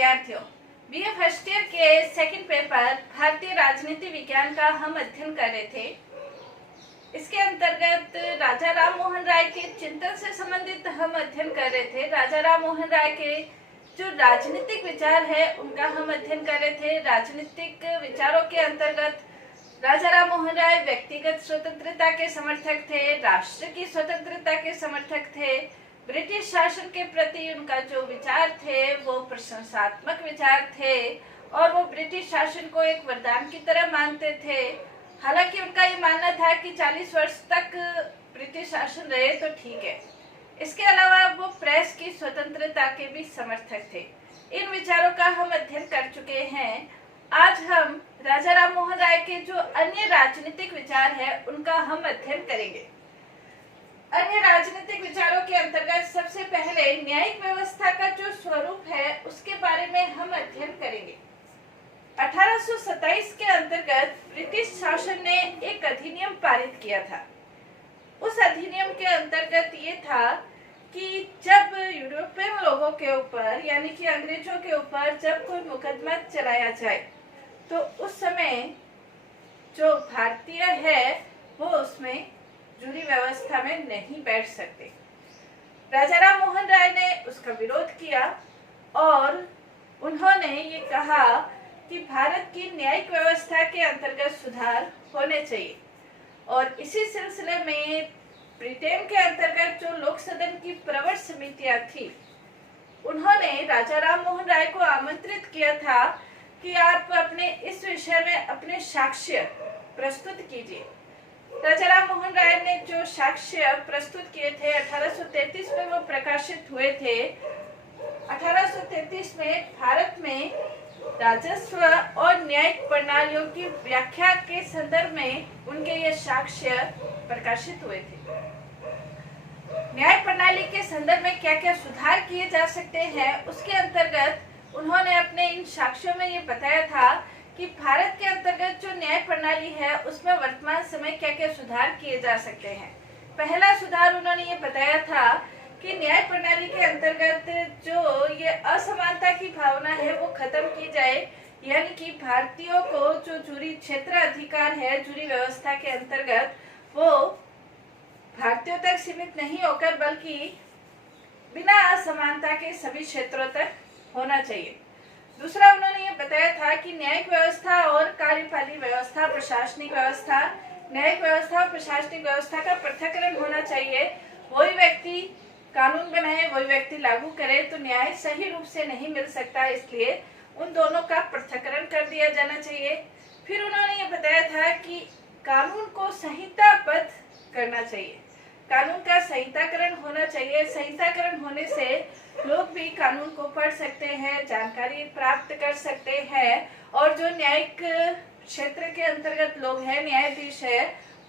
विद्यार्थियों, BA first year के second paper भारतीय राजनीति विज्ञान का हम अध्ययन कर रहे थे। इसके अंतर्गत राजा राम मोहन राय के चिंतन से संबंधित हम अध्ययन कर रहे थे। राजा राम मोहन राय के जो राजनीतिक विचार है उनका हम अध्ययन कर रहे थे। राजनीतिक विचारों के अंतर्गत राजा राम मोहन राय व्यक्तिगत स्वतंत्रता के समर्थक थे, राष्ट्र की स्वतंत्रता के समर्थक थे। ब्रिटिश शासन के प्रति उनका जो विचार थे वो प्रशंसात्मक विचार थे और वो ब्रिटिश शासन को एक वरदान की तरह मानते थे। हालांकि उनका ये मानना था कि 40 वर्ष तक ब्रिटिश शासन रहे तो ठीक है। इसके अलावा वो प्रेस की स्वतंत्रता के भी समर्थक थे। इन विचारों का हम अध्ययन कर चुके हैं। आज हम राजा राम मोहन राय के जो अन्य राजनीतिक विचार है उनका हम अध्ययन करेंगे। अन्य राजनीतिक विचारों के अंतर्गत सबसे पहले न्यायिक व्यवस्था का जो स्वरूप है उसके बारे में हम अध्ययन करेंगे। 1827 के अंतर्गत ब्रिटिश शासन ने एक अधिनियम पारित किया था। उस अधिनियम के अंतर्गत ये था कि जब यूरोपियन लोगों के ऊपर यानी कि अंग्रेजों के ऊपर जब कोई मुकदमा चलाया जाए तो उस समय जो भारतीय है वो उसमें जूरी व्यवस्था में नहीं बैठ सकते। राजा राम मोहन राय ने उसका विरोध किया और उन्होंने ये कहा कि भारत की न्यायिक व्यवस्था के अंतर्गत सुधार होने चाहिए। और इसी सिलसिले में ब्रिटेन के अंतर्गत जो लोक सदन की प्रवर समितियां थी उन्होंने राजा राम मोहन राय को आमंत्रित किया था कि आप अपने इस विषय में अपने साक्ष्य प्रस्तुत कीजिए। राजा राम मोहन राय ने जो साक्ष्य प्रस्तुत किए थे 1833 में वो प्रकाशित हुए थे। 1833 में भारत में राजस्व और न्यायिक प्रणालियों की व्याख्या के संदर्भ में उनके ये साक्ष्य प्रकाशित हुए थे। न्याय प्रणाली के संदर्भ में क्या क्या सुधार किए जा सकते हैं उसके अंतर्गत उन्होंने अपने इन साक्ष्यों में ये बताया था कि भारत के अंतर्गत जो न्याय प्रणाली है उसमें वर्तमान समय क्या क्या सुधार किए जा सकते हैं। पहला सुधार उन्होंने ये बताया था कि न्याय प्रणाली के अंतर्गत जो ये असमानता की भावना है वो खत्म की जाए, यानी कि भारतीयों को जो जूरी क्षेत्र अधिकार है जूरी व्यवस्था के अंतर्गत वो भारतीयों तक सीमित नहीं होकर बल्कि बिना असमानता के सभी क्षेत्रों तक होना चाहिए। दूसरा उन्होंने ये बताया था कि न्यायिक व्यवस्था और कार्यपालिक व्यवस्था, प्रशासनिक व्यवस्था, न्यायिक व्यवस्था और प्रशासनिक व्यवस्था का पृथक्करण होना चाहिए। वही व्यक्ति कानून बनाए, वही व्यक्ति लागू करे तो न्याय सही रूप से नहीं मिल सकता, इसलिए उन दोनों का पृथक्करण कर दिया जाना चाहिए। फिर उन्होंने ये बताया था कि कानून को संहिताबद्ध करना चाहिए, कानून का संहिताकरण होना चाहिए। संहिताकरण होने से लोग भी कानून को पढ़ सकते हैं, जानकारी प्राप्त कर सकते हैं और जो न्यायिक क्षेत्र के अंतर्गत लोग हैं, न्यायाधीश है,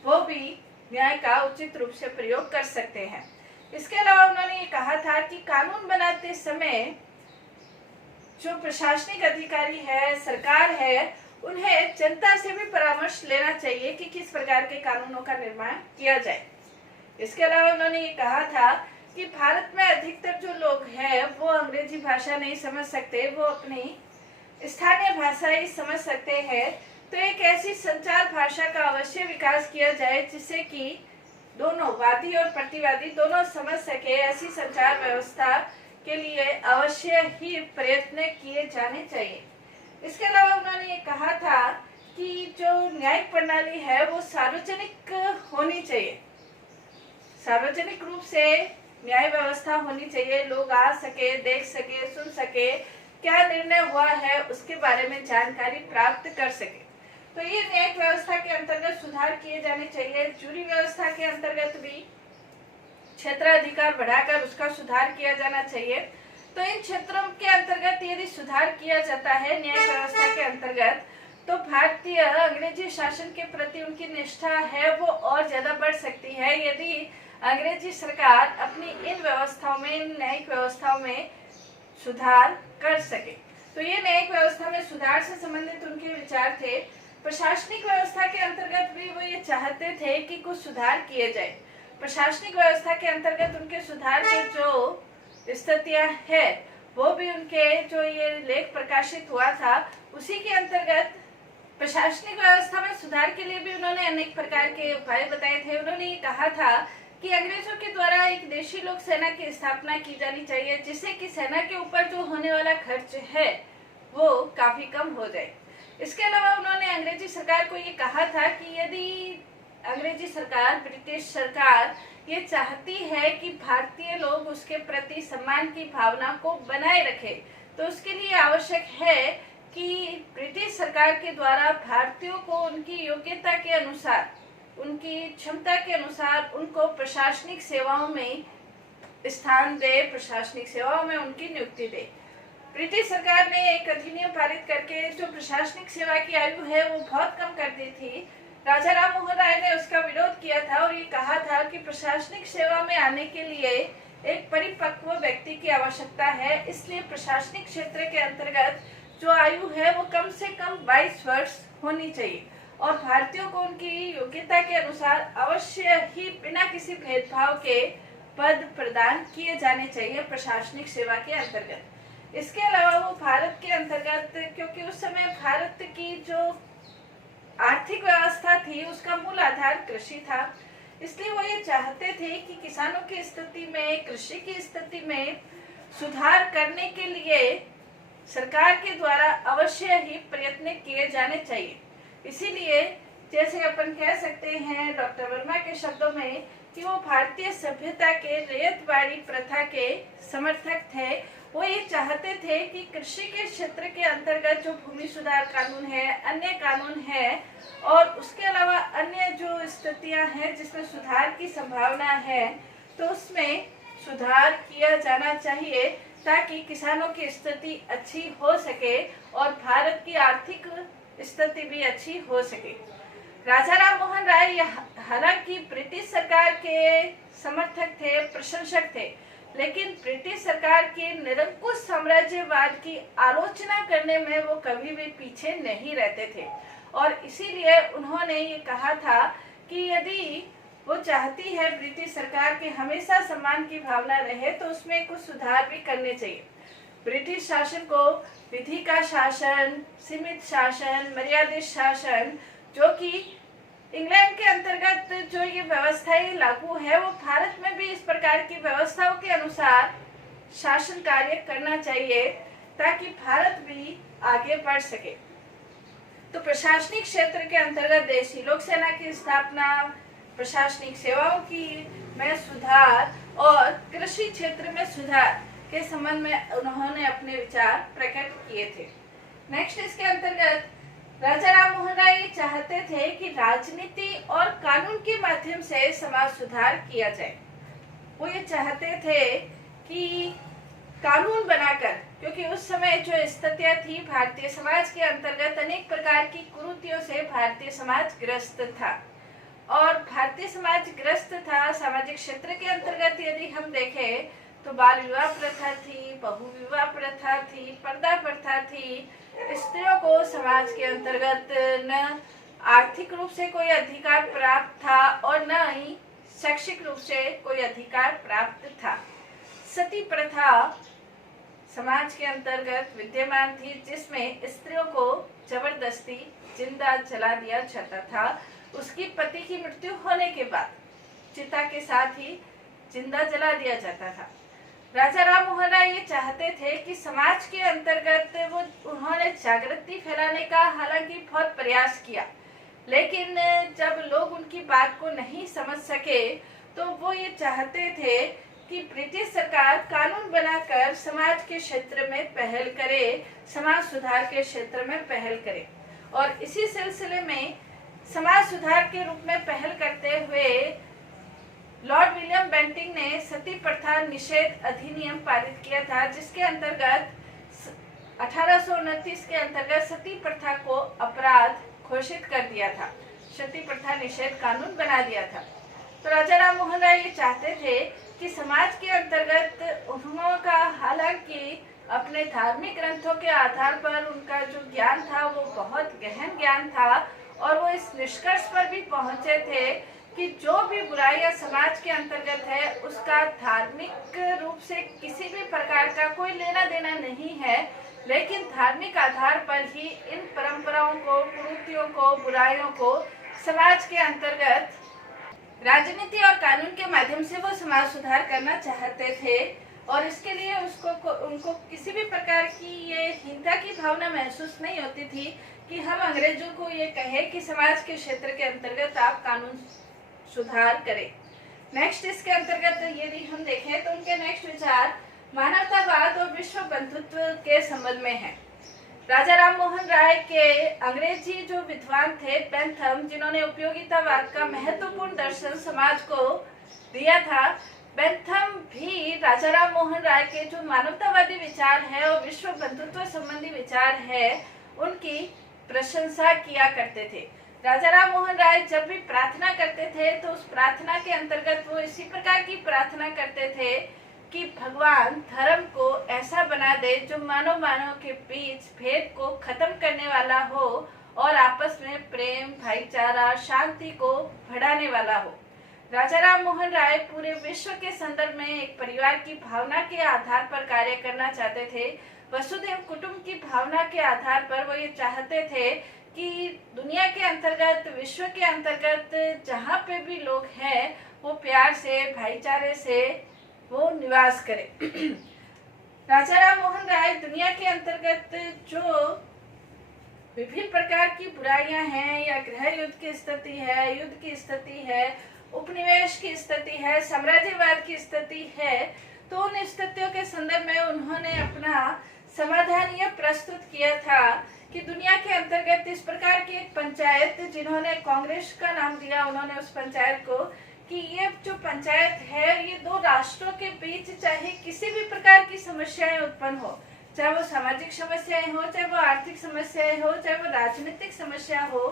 वो भी न्याय का उचित रूप से प्रयोग कर सकते हैं। इसके अलावा उन्होंने ये कहा था कि कानून बनाते समय जो प्रशासनिक अधिकारी है, सरकार है, उन्हें जनता से भी परामर्श लेना चाहिए कि किस प्रकार के कानूनों का निर्माण किया जाए। इसके अलावा उन्होंने ये कहा था कि भारत में अधिकतर जो लोग हैं वो अंग्रेजी भाषा नहीं समझ सकते, वो अपनी स्थानीय भाषा ही समझ सकते हैं। तो एक ऐसी संचार भाषा का अवश्य विकास किया जाए जिससे कि दोनों वादी और प्रतिवादी दोनों समझ सके। ऐसी संचार व्यवस्था के लिए अवश्य ही प्रयत्न किए जाने चाहिए। इसके अलावा उन्होंने ये कहा था कि जो न्यायिक प्रणाली है वो सार्वजनिक होनी चाहिए, सार्वजनिक रूप से न्याय व्यवस्था होनी चाहिए। लोग आ सके, देख सके, सुन सके, क्या निर्णय हुआ है उसके बारे में जानकारी प्राप्त कर सके। तो ये न्यायिक व्यवस्था के अंतर्गत सुधार किए जाने चाहिए। जूरी व्यवस्था के अंतर्गत भी क्षेत्राधिकार बढ़ाकर उसका सुधार किया जाना चाहिए। तो इन क्षेत्रों के अंतर्गत यदि सुधार किया जाता है न्याय व्यवस्था के अंतर्गत तो भारतीय अंग्रेजी शासन के प्रति उनकी निष्ठा है वो और ज्यादा बढ़ सकती है। यदि अंग्रेजी सरकार अपनी इन व्यवस्थाओं में, इन न्यायिक व्यवस्थाओं में सुधार कर सके। तो ये न्यायिक व्यवस्था में सुधार से संबंधित उनके विचार थे। प्रशासनिक व्यवस्था के अंतर्गत भी वो ये चाहते थे कि कुछ सुधार किए जाए। प्रशासनिक व्यवस्था के अंतर्गत उनके सुधार के जो स्थितियां है वो भी उनके जो ये लेख प्रकाशित हुआ था उसी के अंतर्गत प्रशासनिक व्यवस्था में सुधार के लिए भी उन्होंने अनेक प्रकार के उपाय बताए थे। उन्होंने ये कहा था कि अंग्रेजों के द्वारा एक देशी लोक सेना की स्थापना की जानी चाहिए, जिससे कि सेना के ऊपर जो होने वाला खर्च है वो काफी कम हो जाए। इसके अलावा उन्होंने अंग्रेजी सरकार को ये कहा था कि यदि अंग्रेजी सरकार, ब्रिटिश सरकार ये चाहती है कि भारतीय लोग उसके प्रति सम्मान की भावना को बनाए रखे, तो उसके लिए आवश्यक है कि ब्रिटिश सरकार के द्वारा भारतीयों को उनकी योग्यता के अनुसार, उनकी क्षमता के अनुसार उनको प्रशासनिक सेवाओं में स्थान दे, प्रशासनिक सेवाओं में उनकी नियुक्ति दे। ब्रिटिश सरकार ने एक अधिनियम पारित करके जो प्रशासनिक सेवा की आयु है वो बहुत कम कर दी थी। राजा राम मोहन राय ने उसका विरोध किया था और ये कहा था कि प्रशासनिक सेवा में आने के लिए एक परिपक्व व्यक्ति की आवश्यकता है, इसलिए प्रशासनिक क्षेत्र के अंतर्गत जो आयु है वो कम से कम 22 वर्ष होनी चाहिए और भारतीयों को उनकी योग्यता के अनुसार अवश्य ही बिना किसी भेदभाव के पद प्रदान किए जाने चाहिए प्रशासनिक सेवा के अंतर्गत। इसके अलावा वो भारत के अंतर्गत, क्योंकि उस समय भारत की जो आर्थिक व्यवस्था थी उसका मूल आधार कृषि था, इसलिए वो ये चाहते थे कि किसानों की स्थिति में, कृषि की स्थिति में सुधार करने के लिए सरकार के द्वारा अवश्य ही प्रयत्न किए जाने चाहिए। इसीलिए जैसे अपन कह सकते हैं डॉक्टर वर्मा के शब्दों में कि वो भारतीय सभ्यता के रैयतवाड़ी प्रथा के समर्थक थे। वो ये चाहते थे कि कृषि के क्षेत्र के अंतर्गत जो भूमि सुधार कानून है, अन्य कानून है और उसके अलावा अन्य जो स्थितियां हैं जिसमें सुधार की संभावना है, तो उसमें सुधार किया जाना चाहिए ताकि किसानों की स्थिति अच्छी हो सके और भारत की आर्थिक स्थिति भी अच्छी हो सके। राजा राम मोहन राय हालांकि ब्रिटिश सरकार के समर्थक थे, प्रशंसक थे, लेकिन ब्रिटिश सरकार के निरंकुश साम्राज्यवाद की आलोचना करने में वो कभी भी पीछे नहीं रहते थे और इसीलिए उन्होंने ये कहा था कि यदि वो चाहती है ब्रिटिश सरकार के हमेशा सम्मान की भावना रहे तो उसमें कुछ सुधार भी करने चाहिए। ब्रिटिश शासन को विधि का शासन, सीमित शासन, मर्यादित शासन, जो कि इंग्लैंड के अंतर्गत जो ये व्यवस्थाएं लागू है, वो भारत में भी इस प्रकार की व्यवस्थाओं के अनुसार शासन कार्य करना चाहिए ताकि भारत भी आगे बढ़ सके। तो प्रशासनिक क्षेत्र के अंतर्गत देशी लोक सेना की स्थापना, प्रशासनिक सेवाओं की में सुधार और कृषि क्षेत्र में सुधार के संबंध में उन्होंने अपने विचार प्रकट किए थे। नेक्स्ट इसके अंतर्गत राजा राम मोहन राय चाहते थे कि राजनीति और कानून के माध्यम से समाज सुधार किया जाए। वो ये चाहते थे कि कानून बनाकर, क्योंकि उस समय जो स्थितियां थी भारतीय समाज के अंतर्गत अनेक प्रकार की कुरीतियों से भारतीय समाज ग्रस्त था और भारतीय समाज ग्रस्त था। सामाजिक क्षेत्र के अंतर्गत यदि हम देखें तो बाल विवाह प्रथा थी, बहु विवाह प्रथा थी, पर्दा प्रथा थी। स्त्रियों को समाज के अंतर्गत न आर्थिक रूप से कोई अधिकार प्राप्त था और न ही शैक्षिक रूप से कोई अधिकार प्राप्त था। सती प्रथा समाज के अंतर्गत विद्यमान थी, जिसमें स्त्रियों को जबरदस्ती जिंदा जला दिया जाता था। उसकी पति की मृत्यु होने के बाद चिता के साथ ही जिंदा जला दिया जाता था। राजा राम मोहन राय ये चाहते थे कि समाज के अंतर्गत उन्होंने जागृति फैलाने का हालांकि बहुत प्रयास किया, लेकिन जब लोग उनकी बात को नहीं समझ सके तो वो ये चाहते थे कि ब्रिटिश सरकार कानून बनाकर समाज के क्षेत्र में पहल करे, समाज सुधार के क्षेत्र में पहल करे। और इसी सिलसिले में समाज सुधार के रूप में पहल करते हुए लॉर्ड विलियम बेंटिंक ने सती प्रथा निषेध अधिनियम पारित किया था, जिसके अंतर्गत 1829 के अंतर्गत सती प्रथा को अपराध घोषित कर दिया था, सती प्रथा निषेध कानून बना दिया था। तो राजा राम मोहन राय ये चाहते थे कि समाज के अंतर्गत उन्होंने हालांकि अपने धार्मिक ग्रंथों के आधार पर उनका जो ज्ञान था वो बहुत गहन ज्ञान था और वो इस निष्कर्ष पर भी पहुंचे थे कि जो भी बुराइयां समाज के अंतर्गत है उसका धार्मिक रूप से किसी भी प्रकार का कोई लेना देना नहीं है, लेकिन धार्मिक आधार पर ही इन परंपराओं को, कुरीतियों को, बुराइयों को समाज के अंतर्गत राजनीति और कानून के माध्यम से वो समाज सुधार करना चाहते थे। और इसके लिए उनको किसी भी प्रकार की ये हीनता की भावना महसूस नहीं होती थी कि हम अंग्रेजों को ये कहे कि समाज के क्षेत्र के अंतर्गत आप कानून सुधार करें। नेक्स्ट इसके अंतर्गत यदि हम देखें तो उनके नेक्स्ट विचार मानवतावाद और विश्व बंधुत्व के संबंध में है। राजा राम मोहन राय के अंग्रेजी जो विद्वान थे बेंथम, जिन्होंने उपयोगितावाद का महत्वपूर्ण दर्शन समाज को दिया था, बेंथम भी राजा राम मोहन राय के जो मानवतावादी विचार है और विश्व बंधुत्व संबंधी विचार है उनकी प्रशंसा किया करते थे। राजा राम मोहन राय जब भी प्रार्थना करते थे तो उस प्रार्थना के अंतर्गत वो इसी प्रकार की प्रार्थना करते थे कि भगवान धर्म को ऐसा बना दे जो मानव के बीच भेद को खत्म करने वाला हो और आपस में प्रेम, भाईचारा, शांति को बढ़ाने वाला हो। राजा राम मोहन राय पूरे विश्व के संदर्भ में एक परिवार की भावना के आधार पर कार्य करना चाहते थे। वसुधैव कुटुंब की भावना के आधार पर वो ये चाहते थे कि दुनिया के अंतर्गत, विश्व के अंतर्गत जहाँ पे भी लोग हैं वो प्यार से, भाईचारे से वो निवास करें। राजा राम मोहन राय दुनिया के अंतर्गत जो विभिन्न प्रकार की बुराइयां हैं या गृह युद्ध की स्थिति है, युद्ध की स्थिति है, उपनिवेश की स्थिति है, साम्राज्यवाद की स्थिति है, तो उन स्थितियों के संदर्भ में उन्होंने अपना समाधान यह प्रस्तुत किया था कि दुनिया के अंतर्गत इस प्रकार की एक पंचायत, जिन्होंने कांग्रेस का नाम दिया उन्होंने उस पंचायत को, कि ये जो पंचायत है ये दो राष्ट्रों के बीच चाहे किसी भी प्रकार की समस्याएं उत्पन्न हो, चाहे वो सामाजिक समस्याएं हो, चाहे वो आर्थिक समस्याएं हो, चाहे वो राजनीतिक समस्या हो,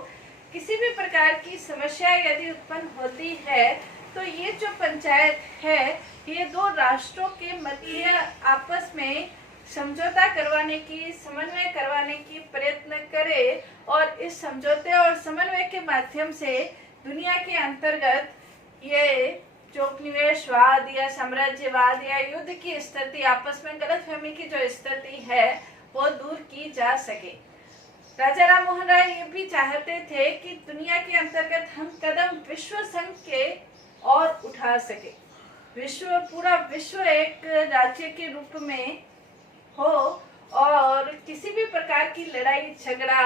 किसी भी प्रकार की समस्या यदि उत्पन्न होती है तो ये जो पंचायत है ये दो राष्ट्रों के मध्य आपस में समझौता करवाने की, समन्वय करवाने की प्रयत्न करे और इस समझौते और समन्वय के माध्यम से दुनिया के अंतर्गत ये जो उपनिवेशवाद या साम्राज्यवाद या युद्ध की स्थिति, आपस में गलतफहमी की जो स्थिति है वो दूर की जा सके। राजा राम मोहन राय ये भी चाहते थे कि दुनिया के अंतर्गत हम कदम विश्व संघ के और उठा सके, पूरा विश्व एक राज्य के रूप में हो और किसी भी प्रकार की लड़ाई झगड़ा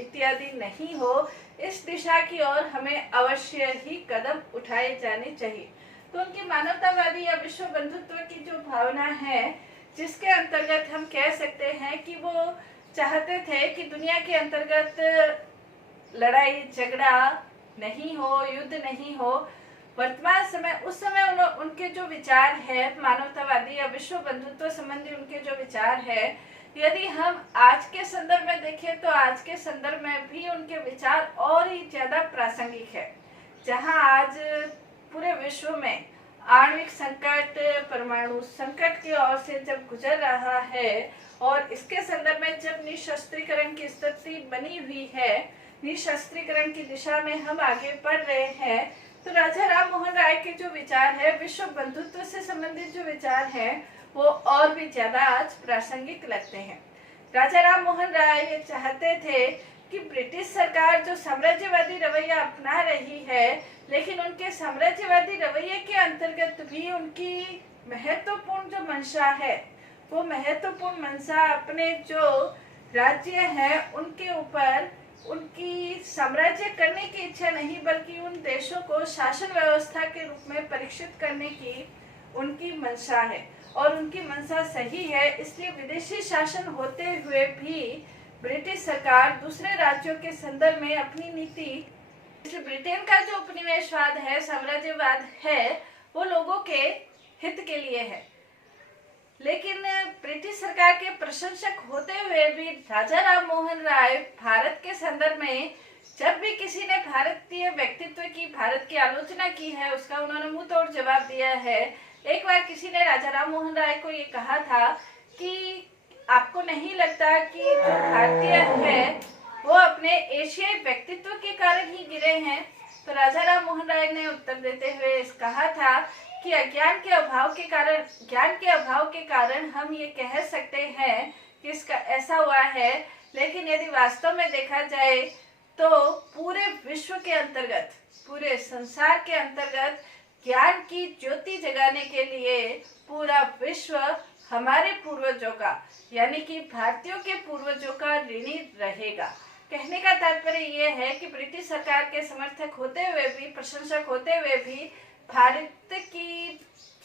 इत्यादि नहीं हो। इस दिशा की ओर हमें अवश्य ही कदम उठाए जाने चाहिए। तो उनकी मानवतावादी या विश्व बंधुत्व की जो भावना है, जिसके अंतर्गत हम कह सकते हैं कि वो चाहते थे कि दुनिया के अंतर्गत लड़ाई झगड़ा नहीं हो, युद्ध नहीं हो। वर्तमान समय, उस समय उनके जो विचार है मानवतावादी या विश्व बंधुत्व संबंधी उनके जो विचार है, यदि हम आज के संदर्भ में देखें तो आज के संदर्भ में भी उनके विचार और ही ज्यादा प्रासंगिक है। जहां आज पूरे विश्व में आणविक संकट, परमाणु संकट की ओर से जब गुजर रहा है और इसके संदर्भ में जब निशस्त्रीकरण की स्थिति बनी हुई है, निशस्त्रीकरण की दिशा में हम आगे बढ़ रहे हैं, तो राजा राम मोहन राय के जो विचार है, विश्व बंधुत्व से संबंधित जो विचार है, वो और भी ज्यादा आज प्रासंगिक लगते हैं। राजा राम मोहन राय ये चाहते थे कि ब्रिटिश सरकार जो साम्राज्यवादी रवैया अपना रही है, लेकिन उनके साम्राज्यवादी रवैये के अंतर्गत भी उनकी महत्वपूर्ण जो मंशा है, वो महत्वपूर्ण मंशा अपने जो राज्य है उनके ऊपर उनकी साम्राज्य करने की इच्छा नहीं, बल्कि उन देशों को शासन व्यवस्था के रूप में परीक्षित करने की उनकी मंशा है और उनकी मंशा सही है। इसलिए विदेशी शासन होते हुए भी ब्रिटिश सरकार दूसरे राज्यों के संदर्भ में अपनी नीति, ब्रिटेन का जो उपनिवेशवाद है, साम्राज्यवाद है, वो लोगों के हित के लिए है। लेकिन ब्रिटिश सरकार के प्रशंसक होते हुए भी राजा राम मोहन राय भारत के संदर्भ में जब भी किसी ने भारतीय व्यक्तित्व की, भारत की आलोचना की है, उसका उन्होंने मुंह तोड़ जवाब दिया है। एक बार किसी ने राजा राम मोहन राय को ये कहा था कि आपको नहीं लगता कि जो भारतीय है वो अपने एशियाई व्यक्तित्व के कारण ही गिरे हैं? तो राजा राम मोहन राय ने उत्तर देते हुए कहा था कि ज्ञान के अभाव के कारण हम ये कह सकते हैं कि इसका ऐसा हुआ है, लेकिन यदि वास्तव में देखा जाए तो पूरे विश्व के अंतर्गत, पूरे संसार के अंतर्गत ज्ञान की ज्योति जगाने के लिए पूरा विश्व हमारे पूर्वजों का, यानी कि भारतीयों के पूर्वजों का ऋणी रहेगा। कहने का तात्पर्य यह है कि ब्रिटिश सरकार के समर्थक होते हुए भी, प्रशंसक होते हुए भी भारत की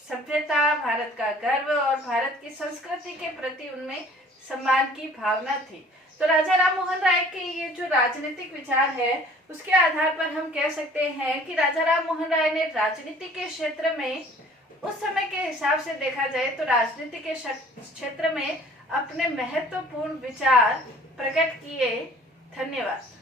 सभ्यता, भारत का गर्व और भारत की संस्कृति के प्रति उनमें सम्मान की भावना थी। तो राजा राम मोहन राय के ये जो राजनीतिक विचार है, उसके आधार पर हम कह सकते हैं कि राजा राम मोहन राय ने राजनीति के क्षेत्र में, उस समय के हिसाब से देखा जाए तो राजनीति के क्षेत्र में अपने महत्वपूर्ण विचार प्रकट किए। धन्यवाद।